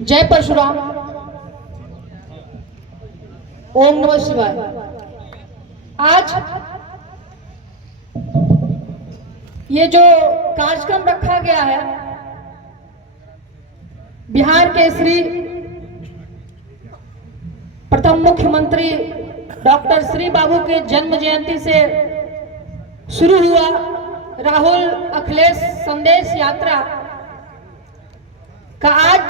जय परशुराम। ओम नमः शिवाय। आज ये जो कार्यक्रम रखा गया है बिहार के श्री प्रथम मुख्यमंत्री डॉक्टर श्री बाबू के जन्म जयंती से शुरू हुआ राहुल अखिलेश संदेश यात्रा का आज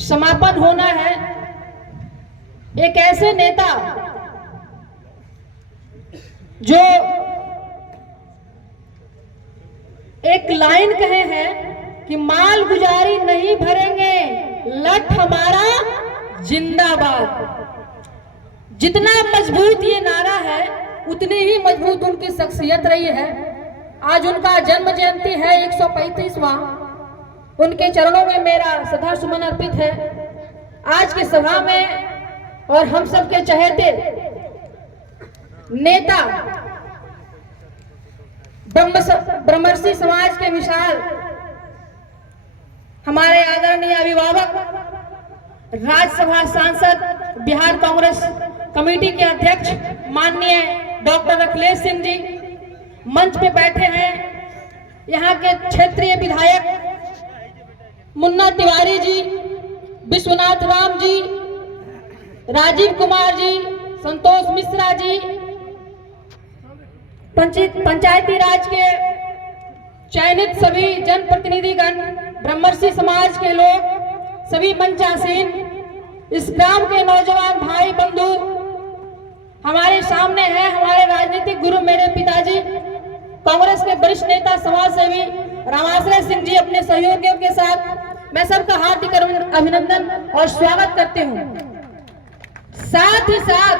समापन होना है। एक ऐसे नेता जो एक लाइन कहे हैं कि माल गुजारी नहीं भरेंगे, लठ हमारा जिंदाबाद। जितना मजबूत ये नारा है उतनी ही मजबूत उनकी शख्सियत रही है। आज उनका जन्म जयंती है 135वां। उनके चरणों में मेरा श्रद्धा सुमन अर्पित है। आज की सभा में और हम सबके चहेते नेता ब्रह्मर्षि समाज के विशाल हमारे आदरणीय अभिभावक राज्यसभा सांसद बिहार कांग्रेस कमेटी के अध्यक्ष माननीय डॉक्टर अखिलेश सिंह जी मंच पे बैठे हैं। यहाँ के क्षेत्रीय विधायक मुन्ना तिवारी जी, विश्वनाथ राम जी, राजीव कुमार जी, संतोष मिश्रा जी, पंचायती राज के चयनित सभी जनप्रतिनिधिगण, ब्रह्मर्षि समाज के लोग, सभी मंचासीन, इस ग्राम के नौजवान भाई बंधु, हमारे सामने है हमारे राजनीतिक गुरु मेरे पिताजी कांग्रेस के वरिष्ठ नेता समाज सेवी रामाश्रय सिंह जी अपने सहयोगियों के साथ मैं सबका हार्दिक अभिनंदन और स्वागत करती हूँ। साथ ही साथ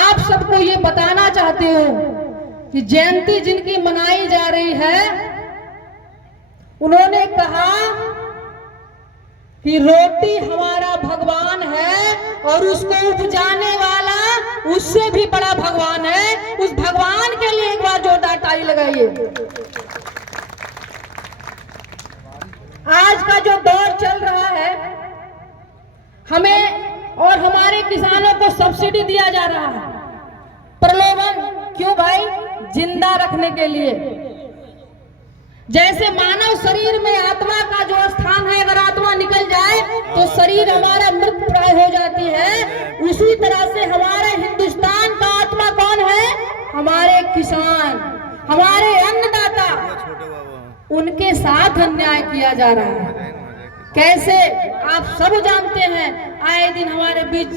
आप सबको ये बताना चाहती हूँ कि जयंती जिनकी मनाई जा रही है उन्होंने कहा कि रोटी हमारा भगवान है और उसको उपजाने वाला उससे भी बड़ा भगवान है। उस भगवान के लिए एक बार जोरदार ताली लगाइए। आज का जो दौर चल रहा है हमें और हमारे किसानों को सब्सिडी दिया जा रहा है। प्रलोभन क्यों भाई? जिंदा रखने के लिए। जैसे मानव शरीर में आत्मा का जो स्थान है, अगर आत्मा निकल जाए तो शरीर हमारा मृत प्राय हो जाती है, उसी तरह से हमारे हिंदुस्तान का आत्मा कौन है? हमारे किसान, हमारे अन्नदाता। उनके साथ अन्याय किया जा रहा है। कैसे? आप सब जानते हैं। आए दिन हमारे बीच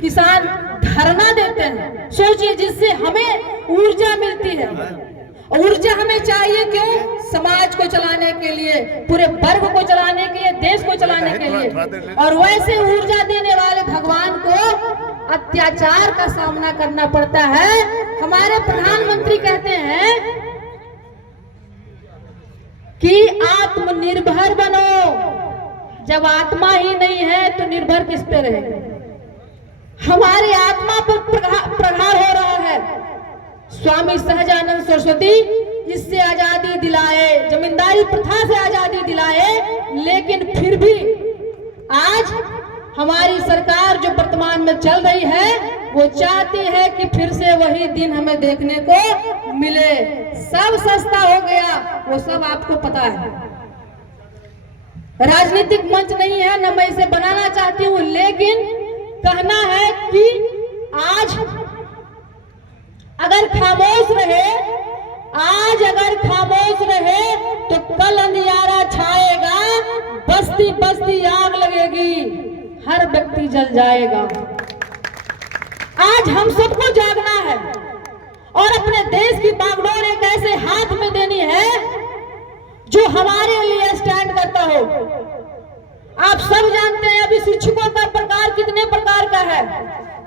किसान धरना देते हैं। सोचिए, जिससे हमें ऊर्जा मिलती है। ऊर्जा हमें चाहिए क्यों? समाज को चलाने के लिए, पूरे वर्ग को चलाने के लिए, देश को चलाने के लिए। और वैसे ऊर्जा देने वाले भगवान को अत्याचार का सामना करना पड़ता है। हमारे प्रधानमंत्री कहते हैं कि आत्मनिर्भर बनो। जब आत्मा ही नहीं है तो निर्भर किस पे रहेगा? हमारी आत्मा पर प्रहार हो रहा है। स्वामी सहजानंद सरस्वती इससे आजादी दिलाए, जमींदारी प्रथा से आजादी दिलाए, लेकिन फिर भी आज हमारी सरकार जो वर्तमान में चल रही है वो चाहती है कि फिर से वही दिन हमें देखने को मिले। सब सस्ता हो गया, वो सब आपको पता है। राजनीतिक मंच नहीं है, न मैं इसे बनाना चाहती हूँ, लेकिन कहना है कि आज अगर खामोश रहे, आज अगर खामोश रहे तो कल अंधियारा छाएगा, बस्ती बस्ती आग लगेगी, हर व्यक्ति जल जाएगा। आज हम सबको जागना है और अपने देश की बागडोर एक ऐसे हाथ में देनी है जो हमारे लिए स्टैंड करता हो। आप सब जानते हैं अभी शिक्षकों का प्रकार कितने प्रकार का है।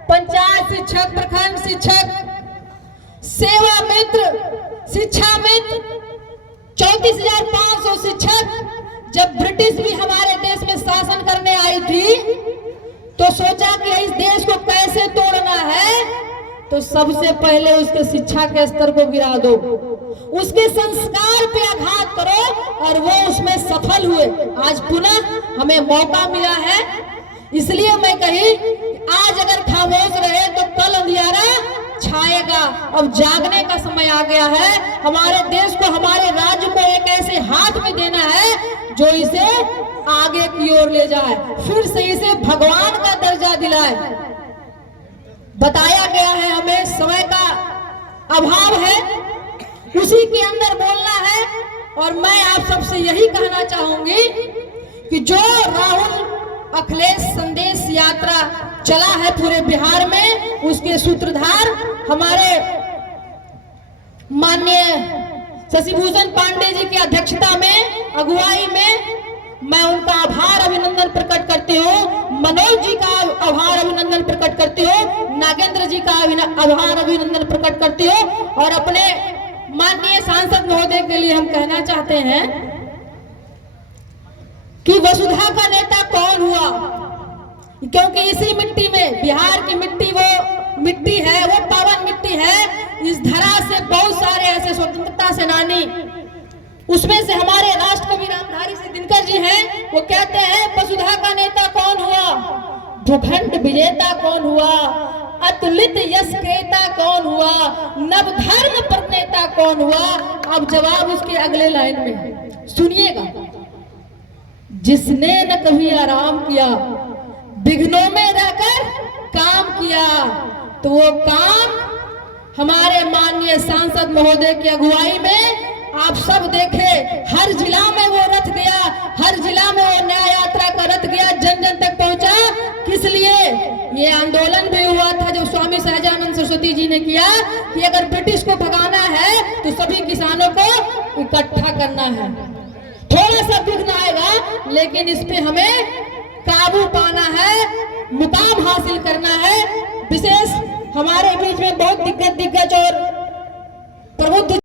पंचायत शिक्षक, प्रखंड शिक्षक, सेवा मित्र, शिक्षा मित्र, 34,500 शिक्षक। जब ब्रिटिश भी हमारे देश में शासन करने आई थी तो सोचा कि इस देश को कैसे तोड़ना है, तो सबसे पहले उसके शिक्षा के स्तर को गिरा दो, उसके संस्कार पे आघात करो और वो उसमें सफल हुए। आज पुनः हमें मौका मिला है, इसलिए मैं कही आज अगर खामोश रहे तो कल अंधियारा छाएगा। अब जागने का समय आ गया है। हमारे देश को, हमारे राज्य को एक ऐसे हाथ में देना है जो इसे आगे की ओर ले जाए, फिर से इसे भगवान का दर्जा दिलाए। बताया गया है हमें समय का अभाव है, उसी के अंदर बोलना है। और मैं आप सबसे यही कहना चाहूंगी कि जो राहुल अखिलेश संदेश यात्रा चला है पूरे बिहार में, उसके सूत्रधार हमारे माननीय शशिभूषण पांडे जी की अध्यक्षता में, अगुवाई में, मैं उनका आभार अभिनंदन प्रकट करती हूँ। मनोज जी का आभार अभिनंदन प्रकट करती हूँ, नागेंद्र जी का आभार अभिनंदन प्रकट करती हूँ। और अपने माननीय सांसद महोदय के लिए हम कहना चाहते हैं कि वसुधा का नेता कौन हुआ, क्योंकि इसी मिट्टी में, बिहार की मिट्टी वो मिट्टी है, वो पावन मिट्टी है। इस धरा से बहुत सारे ऐसे स्वतंत्रता सेनानी, उसमें से हमारे राष्ट्रकवि रामधारी सिंह दिनकर जी हैं, वो कहते हैं वसुधा का नेता कौन हुआ, भूखंड विजेता कौन हुआ, अतुलित यश क्रेता कौन हुआ, नव धर्म प्रणेता कौन हुआ। अब जवाब उसके अगले लाइन में सुनिएगा, जिसने न कभी आराम किया, विघ्नों में रहकर काम किया। तो वो काम हमारे माननीय सांसद महोदय की अगुवाई में आप सब देखे, हर जिला में वो रथ गया, हर जिला में वो न्याय यात्रा का रथ गया, जन जन तक पहुंचा। किस लिए? ये आंदोलन भी हुआ था जो स्वामी सहजानंद सरस्वती जी ने किया कि अगर ब्रिटिश को भगाना है तो सभी किसानों को इकट्ठा करना है। थोड़ा सा विघ्न आएगा, लेकिन इस पे हमें काबू पाना है, मुकाम हासिल करना है। विशेष हमारे बीच में बहुत दिग्गज और प्रबुद्ध